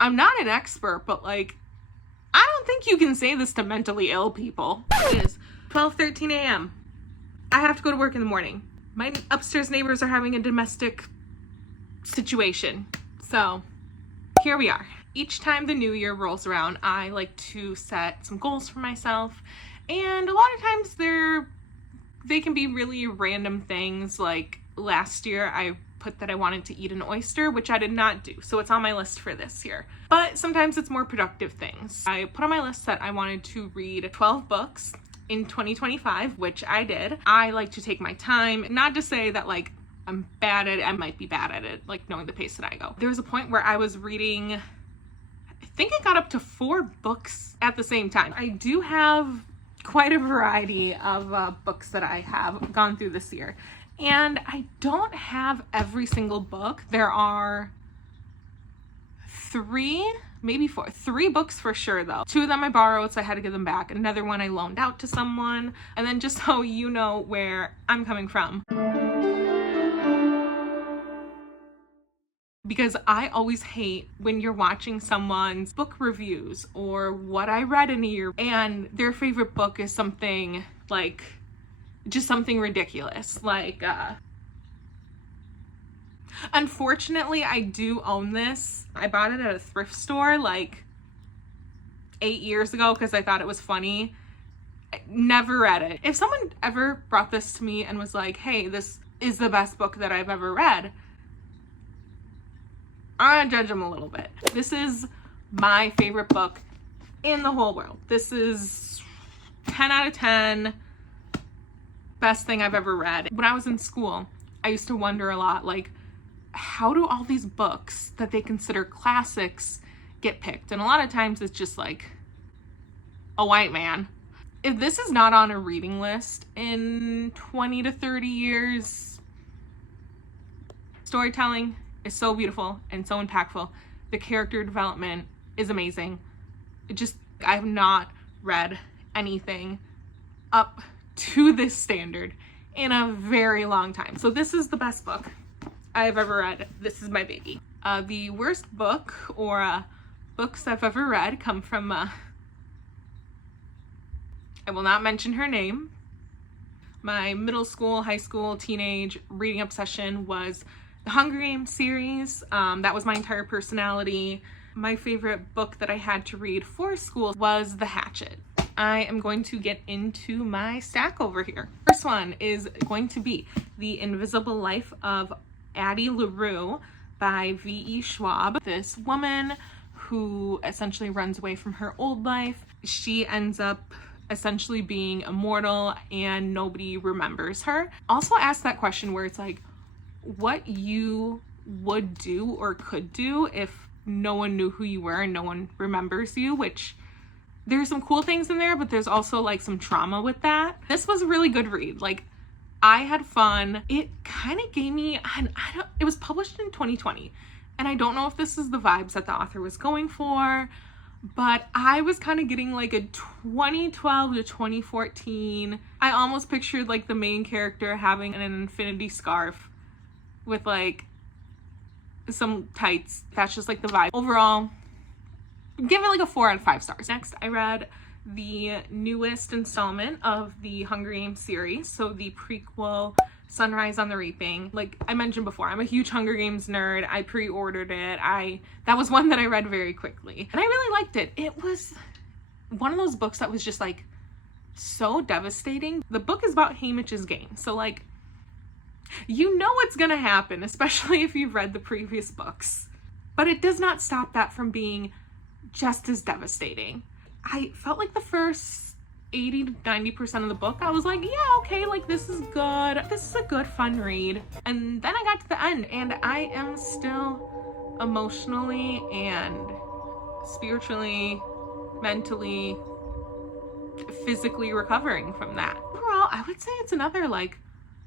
I'm not an expert, but like, I don't think you can say this to mentally ill people. It is 12:13 a.m. I have to go to work in the morning. My upstairs neighbors are having a domestic situation. So here we are. Each time the new year rolls around, I like to set some goals for myself. And a lot of times they can be really random things. Like last year, I put that I wanted to eat an oyster, which I did not do. So it's on my list for this year. But sometimes it's more productive things. I put on my list that I wanted to read 12 books in 2025, which I did. I like to take my time, not to say that like I'm bad at it. I might be bad at it, like knowing the pace that I go. There was a point where I was reading, I think I got up to 4 books at the same time. I do have quite a variety of books that I have gone through this year. And I don't have every single book. There are 3, maybe 4. 3 books for sure though. 2 of them I borrowed, so I had to give them back. Another one I loaned out to someone. And then just so you know where I'm coming from. Because I always hate when you're watching someone's book reviews or what I read in a year and their favorite book is something like just something ridiculous. Like, unfortunately, I do own this. I bought it at a thrift store like 8 years ago because I thought it was funny. I never read it. If someone ever brought this to me and was like, hey, this is the best book that I've ever read, I'm gonna judge them a little bit. This is my favorite book in the whole world. This is 10 out of 10. Best thing I've ever read. When I was in school, I used to wonder a lot, like, how do all these books that they consider classics get picked? And a lot of times it's just like a white man. If this is not on a reading list in 20 to 30 years, storytelling is so beautiful and so impactful. The character development is amazing. I have not read anything up to this standard in a very long time. So this is the best book I've ever read. This is my baby. The worst book or books I've ever read come from, I will not mention her name. My middle school, high school, teenage reading obsession was the Hunger Games series. That was my entire personality. My favorite book that I had to read for school was The Hatchet. I am going to get into my stack over here. First one is going to be The Invisible Life of Addie LaRue by V.E. Schwab. This woman who essentially runs away from her old life. She ends up essentially being immortal and nobody remembers her. Also ask that question where it's like, what you would do or could do if no one knew who you were and no one remembers you, which there's some cool things in there, but there's also like some trauma with that. This was a really good read. Like, I had fun. It kind of gave me, it was published in 2020, and I don't know if this is the vibes that the author was going for, but I was kind of getting like a 2012 to 2014. I almost pictured like the main character having an infinity scarf with like some tights. That's just like the vibe. Overall, give it like a 4 out of 5 stars. Next, I read the newest installment of the Hunger Games series. So the prequel, Sunrise on the Reaping. Like I mentioned before, I'm a huge Hunger Games nerd. I pre-ordered it. That was one that I read very quickly. And I really liked it. It was one of those books that was just like so devastating. The book is about Haymitch's game. So like, you know what's gonna happen, especially if you've read the previous books. But it does not stop that from being just as devastating. I felt like the first 80 to 90% of the book, I was like, yeah, okay, like this is good. This is a good, fun read. And then I got to the end and I am still emotionally and spiritually, mentally, physically recovering from that. Overall, I would say it's another like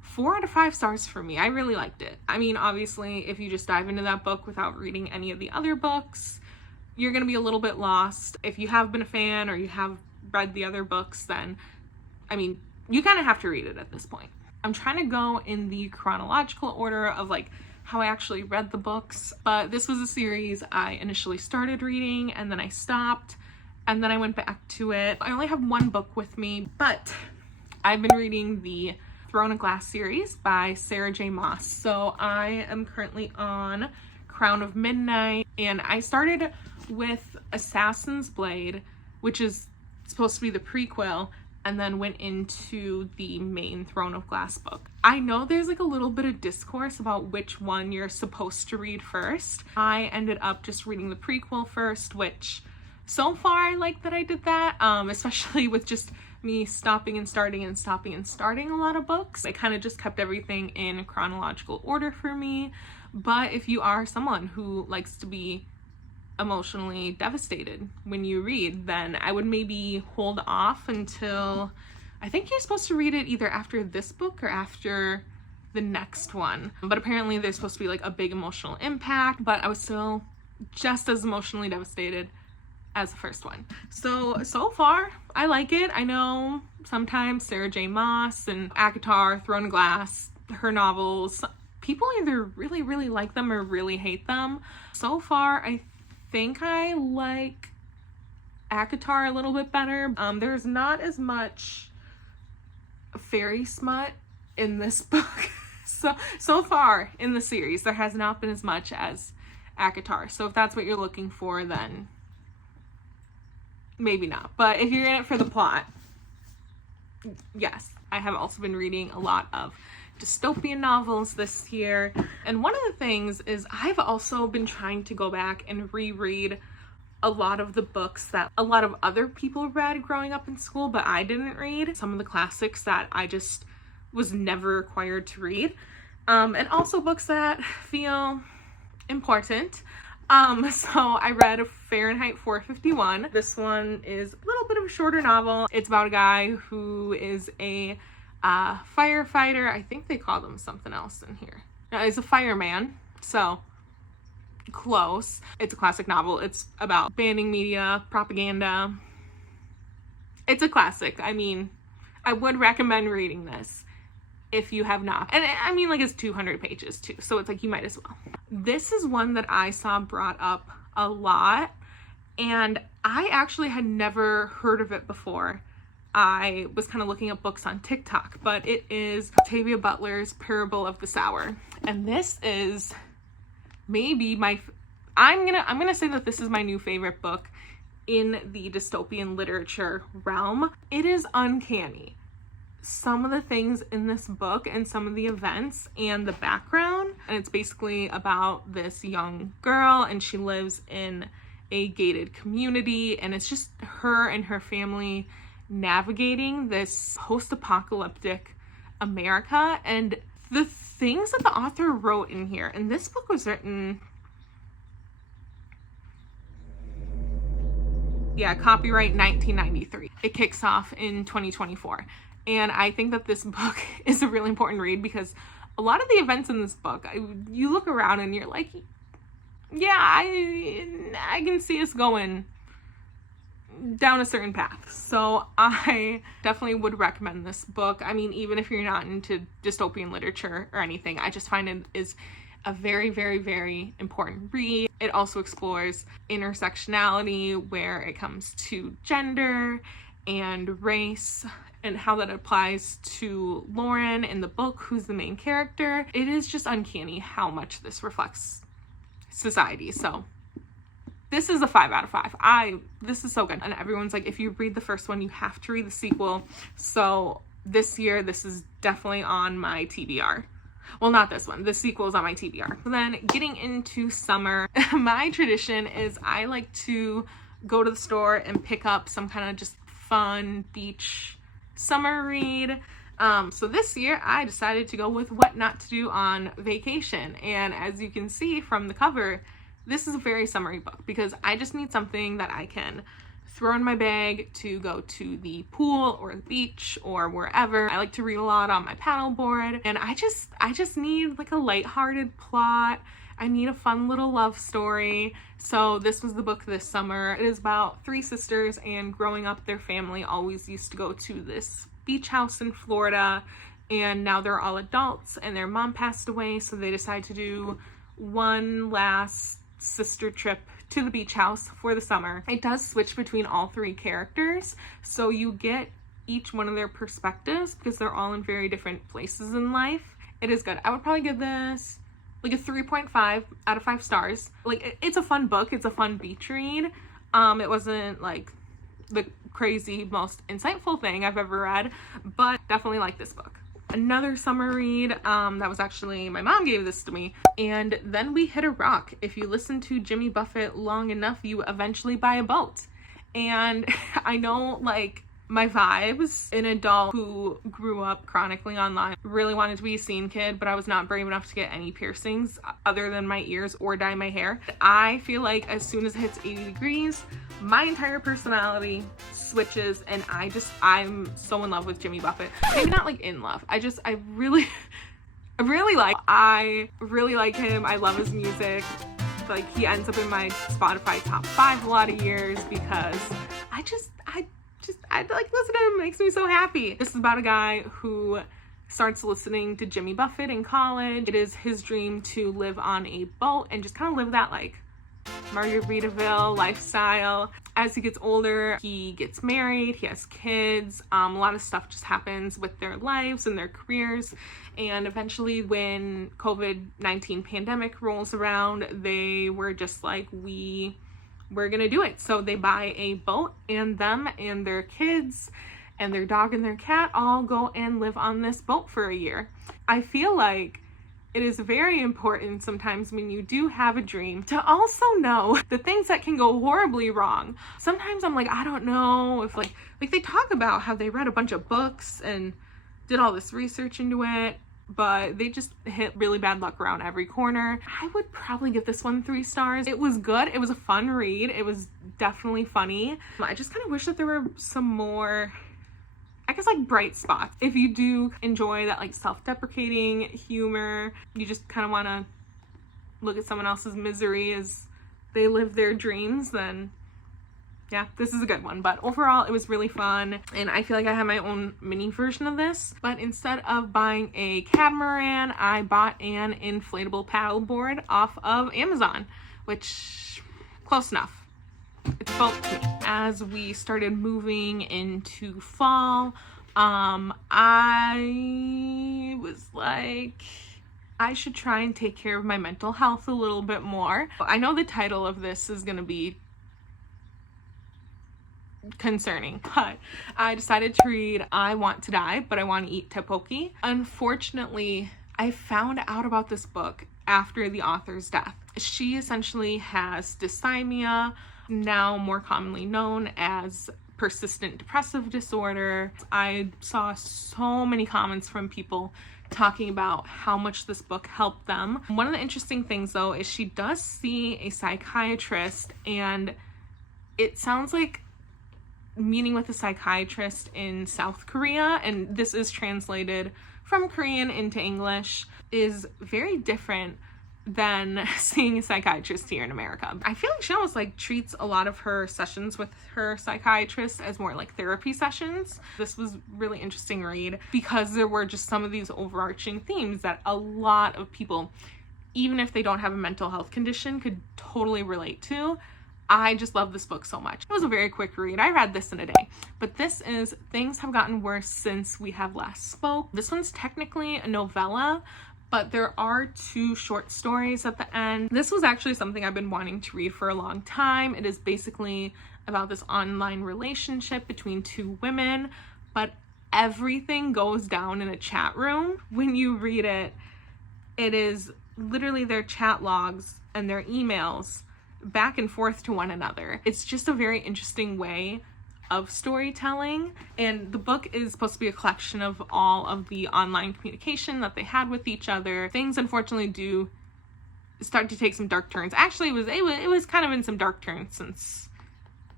4 out of 5 stars for me. I really liked it. I mean, obviously, if you just dive into that book without reading any of the other books, you're gonna be a little bit lost. If you have been a fan or you have read the other books, then, I mean, you kind of have to read it at this point. I'm trying to go in the chronological order of like how I actually read the books. But this was a series I initially started reading and then I stopped and then I went back to it. I only have one book with me, but I've been reading the Throne of Glass series by Sarah J. Maas. So I am currently on Crown of Midnight, and I started with Assassin's Blade, which is supposed to be the prequel, and then went into the main Throne of Glass book. I know there's like a little bit of discourse about which one you're supposed to read first. I ended up just reading the prequel first, which so far I like that I did that, especially with just me stopping and starting a lot of books. It kind of just kept everything in chronological order for me. But if you are someone who likes to be emotionally devastated when you read, then I would maybe hold off until, I think you're supposed to read it either after this book or after the next one. But apparently there's supposed to be like a big emotional impact, but I was still just as emotionally devastated as the first one. So far, I like it. I know sometimes Sarah J. Maas and ACOTAR, Throne of Glass, her novels, people either really, really like them or really hate them. So far, I think I like ACOTAR a little bit better. There's not as much fairy smut in this book. So far in the series, there has not been as much as ACOTAR. So if that's what you're looking for, then maybe not. But if you're in it for the plot, yes. I have also been reading a lot of dystopian novels this year. And one of the things is I've also been trying to go back and reread a lot of the books that a lot of other people read growing up in school, but I didn't read. Some of the classics that I just was never required to read. And also books that feel important. So I read Fahrenheit 451. This one is a little bit of a shorter novel. It's about a guy who is a firefighter. I think they call them something else in here. He's a fireman, so close. It's a classic novel. It's about banning media, propaganda. It's a classic. I mean, I would recommend reading this if you have not. And I mean, like, it's 200 pages too, so it's like you might as well. This is one that I saw brought up a lot, and I actually had never heard of it before. I was kind of looking at books on TikTok, but it is Octavia Butler's Parable of the Sower. And this is maybe I'm gonna say that this is my new favorite book in the dystopian literature realm. It is uncanny. Some of the things in this book and some of the events and the background, and it's basically about this young girl, and she lives in a gated community, and it's just her and her family navigating this post-apocalyptic America. And the things that the author wrote in here, and this book was written, copyright 1993. It kicks off in 2024. And I think that this book is a really important read because a lot of the events in this book, you look around and you're like, yeah, I can see us going down a certain path. So I definitely would recommend this book. I mean, even if you're not into dystopian literature or anything, I just find it is a very, very, very important read. It also explores intersectionality where it comes to gender and race and how that applies to Lauren in the book, who's the main character. It is just uncanny how much this reflects society. So this is a 5 out of 5. This is so good. And everyone's like, if you read the first one, you have to read the sequel. So this year, this is definitely on my TBR. Well, not this one. The sequel is on my TBR. Then getting into summer, my tradition is I like to go to the store and pick up some kind of just fun beach summer read. So this year I decided to go with What Not to Do on Vacation. And as you can see from the cover, this is a very summery book because I just need something that I can throw in my bag to go to the pool or the beach or wherever. I like to read a lot on my paddleboard, and I just need like a lighthearted plot. I need a fun little love story. So this was the book this summer. It is about 3 sisters, and growing up, their family always used to go to this beach house in Florida, and now they're all adults and their mom passed away, so they decide to do one last sister trip to the beach house for the summer. It does switch between all three characters, so you get each one of their perspectives because they're all in very different places in life. It is good. I would probably give this like a 3.5 out of 5 stars. Like, it's a fun book. It's a fun beach read. It wasn't like the crazy, most insightful thing I've ever read, but definitely like this book. Another summer read, that was actually, my mom gave this to me, and Then We Hit a Rock. If you listen to Jimmy Buffett long enough, you eventually buy a boat. And I know, like, my vibes, an adult who grew up chronically online, really wanted to be a scene kid, but I was not brave enough to get any piercings other than my ears or dye my hair. I feel like as soon as it hits 80 degrees, my entire personality switches, and I'm so in love with Jimmy Buffett. Maybe not like in love. I really like him. I love his music. Like, he ends up in my Spotify top 5 a lot of years because I like listen to him. It makes me so happy. This is about a guy who starts listening to Jimmy Buffett in college. It is his dream to live on a boat and just kind of live that like Margaritaville lifestyle. As he gets older, he gets married, he has kids, a lot of stuff just happens with their lives and their careers, and eventually when COVID-19 pandemic rolls around, they were just like, we're gonna do it. So they buy a boat, and them and their kids and their dog and their cat all go and live on this boat for a year. I feel like it is very important sometimes when you do have a dream to also know the things that can go horribly wrong. Sometimes I'm like, I don't know if like they talk about how they read a bunch of books and did all this research into it, but they just hit really bad luck around every corner. I would probably give this one 3 stars. It was good. It was a fun read. It was definitely funny. I just kind of wish that there were some more, I guess, like bright spots. If you do enjoy that like self-deprecating humor, you just kind of want to look at someone else's misery as they live their dreams, then yeah, this is a good one. But overall, it was really fun, and I feel like I have my own mini version of this, but instead of buying a catamaran, I bought an inflatable paddleboard off of Amazon, which, close enough. It's both to me. As we started moving into fall, I was like, I should try and take care of my mental health a little bit more. I know the title of this is gonna be concerning, but I decided to read I Want to Die, But I Want to Eat Tteokbokki. Unfortunately, I found out about this book after the author's death. She essentially has dysthymia, now more commonly known as persistent depressive disorder. I saw so many comments from people talking about how much this book helped them. One of the interesting things though is she does see a psychiatrist, and it sounds like meeting with a psychiatrist in South Korea, and this is translated from Korean into English, is very different than seeing a psychiatrist here in America. I feel like she almost like treats a lot of her sessions with her psychiatrist as more like therapy sessions. This was really interesting read because there were just some of these overarching themes that a lot of people, even if they don't have a mental health condition, could totally relate to. I just love this book so much. It was a very quick read. I read this in a day. But this is Things Have Gotten Worse Since We Have Last Spoke. This one's technically a novella, but there are 2 short stories at the end. This was actually something I've been wanting to read for a long time. It is basically about this online relationship between 2 women, but everything goes down in a chat room. When you read it, it is literally their chat logs and their emails back and forth to one another. It's just a very interesting way of storytelling, and the book is supposed to be a collection of all of the online communication that they had with each other. Things unfortunately do start to take some dark turns. Actually, it was kind of in some dark turns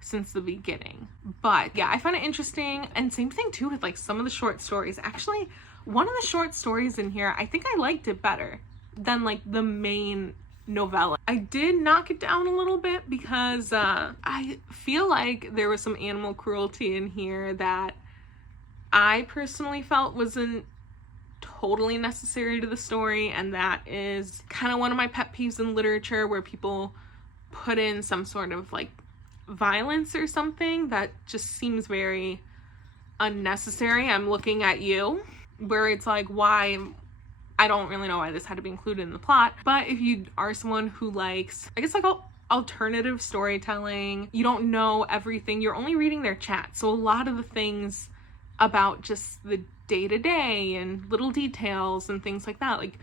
since the beginning. But yeah, I found it interesting, and same thing too with like some of the short stories. Actually, one of the short stories in here, I think I liked it better than like the main novella. I did knock it down a little bit because I feel like there was some animal cruelty in here that I personally felt wasn't totally necessary to the story, and that is kind of one of my pet peeves in literature, where people put in some sort of like violence or something that just seems very unnecessary. I'm looking at you, where it's like, why? I don't really know why this had to be included in the plot. But if you are someone who likes, I guess, like alternative storytelling, you don't know everything, you're only reading their chat, so a lot of the things about just the day-to-day and little details and things like that, like,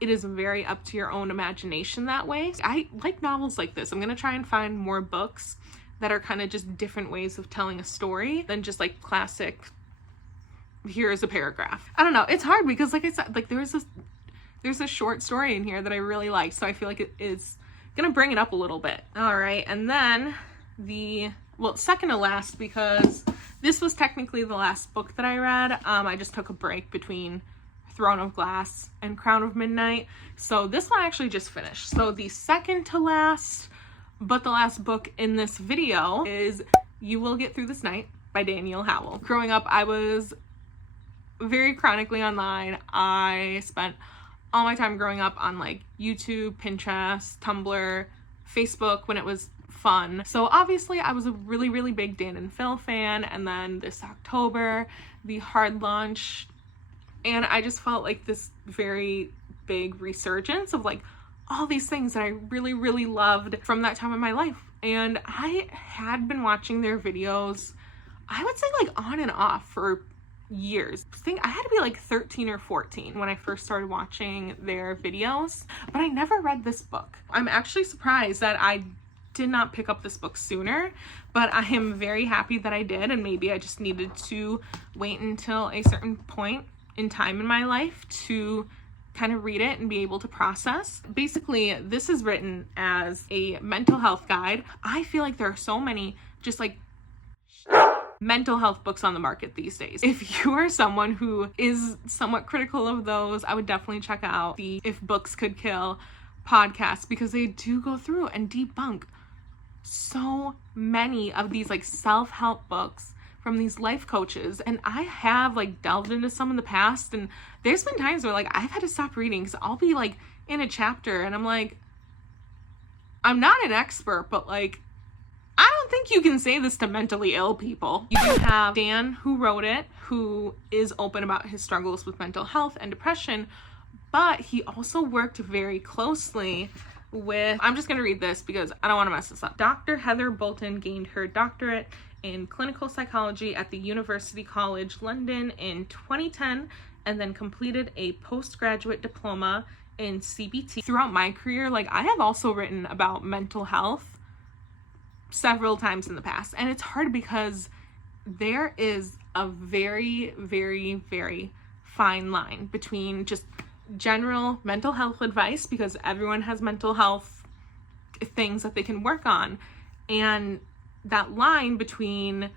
it is very up to your own imagination that way. I like novels like this. I'm gonna try and find more books that are kind of just different ways of telling a story than just like classic, here's a paragraph. I don't know, it's hard because, like I said, like there's a short story in here that I really like, so I feel like it is gonna bring it up a little bit. All right, and then second to last, because this was technically the last book that I read. I just took a break between Throne of Glass and Crown of Midnight, so this one I actually just finished. So the second to last, but the last book in this video is You Will Get Through This Night by Danielle Howell. Growing up, I was very chronically online. I spent all my time growing up on like YouTube, Pinterest, Tumblr, Facebook when it was fun. So obviously I was a really, really big Dan and Phil fan, and then this October, the hard launch, and I just felt like this very big resurgence of like all these things that I really, really loved from that time in my life. And I had been watching their videos, I would say like on and off for years. I had to be like 13 or 14 when I first started watching their videos, but I never read this book. I'm actually surprised that I did not pick up this book sooner, but I am very happy that I did, and maybe I just needed to wait until a certain point in time in my life to kind of read it and be able to process. Basically, this is written as a mental health guide. I feel like there are so many just like mental health books on the market these days. If you are someone who is somewhat critical of those, I would definitely check out the If Books Could Kill podcast, because they do go through and debunk so many of these like self-help books from these life coaches. And I have like delved into some in the past, and there's been times where like I've had to stop reading because I'll be like in a chapter and I'm like, I'm not an expert, but like, I don't think you can say this to mentally ill people. You do have Dan, who wrote it, who is open about his struggles with mental health and depression, but he also worked very closely with, I'm just going to read this because I don't want to mess this up. Dr. Heather Bolton gained her doctorate in clinical psychology at the University College London in 2010, and then completed a postgraduate diploma in CBT. Throughout my career, like I have also written about mental health several times in the past, and it's hard because there is a very, very, very fine line between just general mental health advice, because everyone has mental health things that they can work on, and that line between,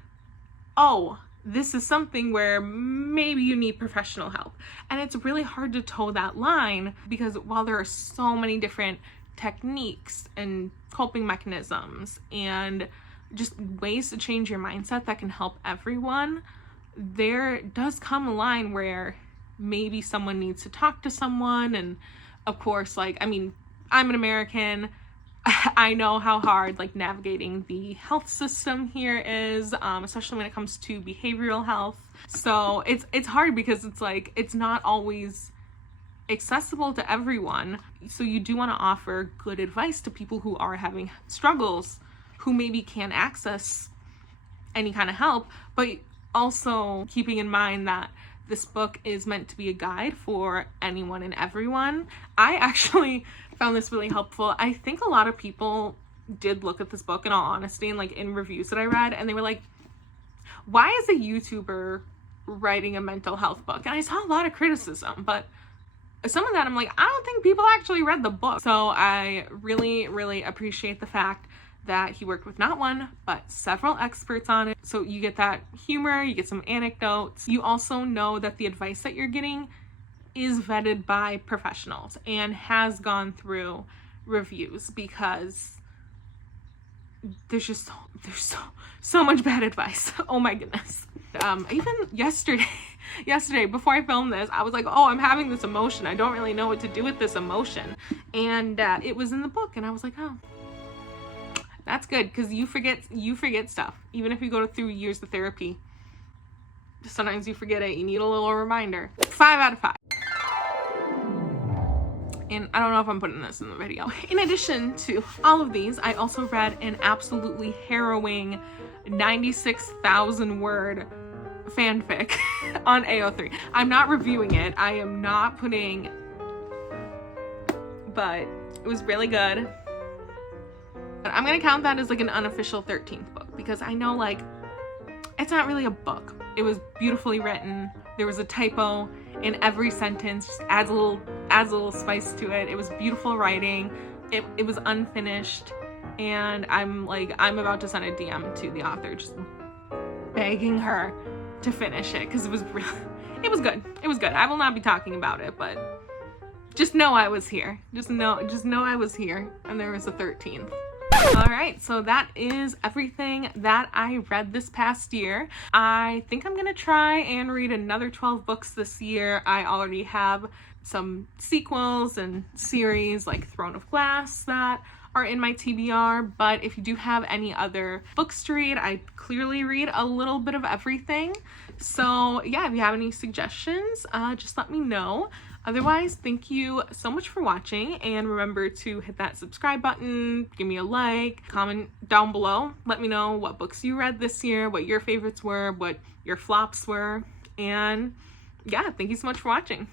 oh, this is something where maybe you need professional help. And it's really hard to toe that line, because while there are so many different techniques and coping mechanisms and just ways to change your mindset that can help everyone, there does come a line where maybe someone needs to talk to someone. And of course, like, I mean, I'm an American. I know how hard like navigating the health system here is, especially when it comes to behavioral health. So it's hard because it's like, it's not always accessible to everyone. So you do want to offer good advice to people who are having struggles, who maybe can't access any kind of help, but also keeping in mind that this book is meant to be a guide for anyone and everyone. I actually found this really helpful. I think a lot of people did look at this book, in all honesty, and like in reviews that I read, and they were like, why is a YouTuber writing a mental health book? And I saw a lot of criticism, but some of that I'm like, I don't think people actually read the book. So I really, really appreciate the fact that he worked with not one, but several experts on it. So you get that humor, you get some anecdotes. You also know that the advice that you're getting is vetted by professionals and has gone through reviews, because there's so much bad advice. Oh my goodness. Even yesterday before I filmed this, I was like, oh, I'm having this emotion. I don't really know what to do with this emotion. And it was in the book, and I was like, oh, that's good, because you forget stuff. Even if you go through years of therapy, sometimes you forget it. You need a little reminder. 5 out of 5. And I don't know if I'm putting this in the video. In addition to all of these, I also read an absolutely harrowing 96,000 word fanfic on AO3. I'm not reviewing it. I am not putting, but it was really good. But I'm gonna count that as like an unofficial 13th book, because I know, like, it's not really a book. It was beautifully written. There was a typo in every sentence, just adds a little spice to it. It was beautiful writing. It was unfinished, and I'm about to send a DM to the author, just begging her to finish it, because it was good. It was good. I will not be talking about it, but just know I was here. Just know I was here, and there was a 13th. Alright, so that is everything that I read this past year. I think I'm gonna try and read another 12 books this year. I already have some sequels and series like Throne of Glass that are in my TBR, but if you do have any other books to read, I clearly read a little bit of everything. So yeah, if you have any suggestions, just let me know. Otherwise, thank you so much for watching, and remember to hit that subscribe button, give me a like, comment down below. Let me know what books you read this year, what your favorites were, what your flops were, and yeah, thank you so much for watching.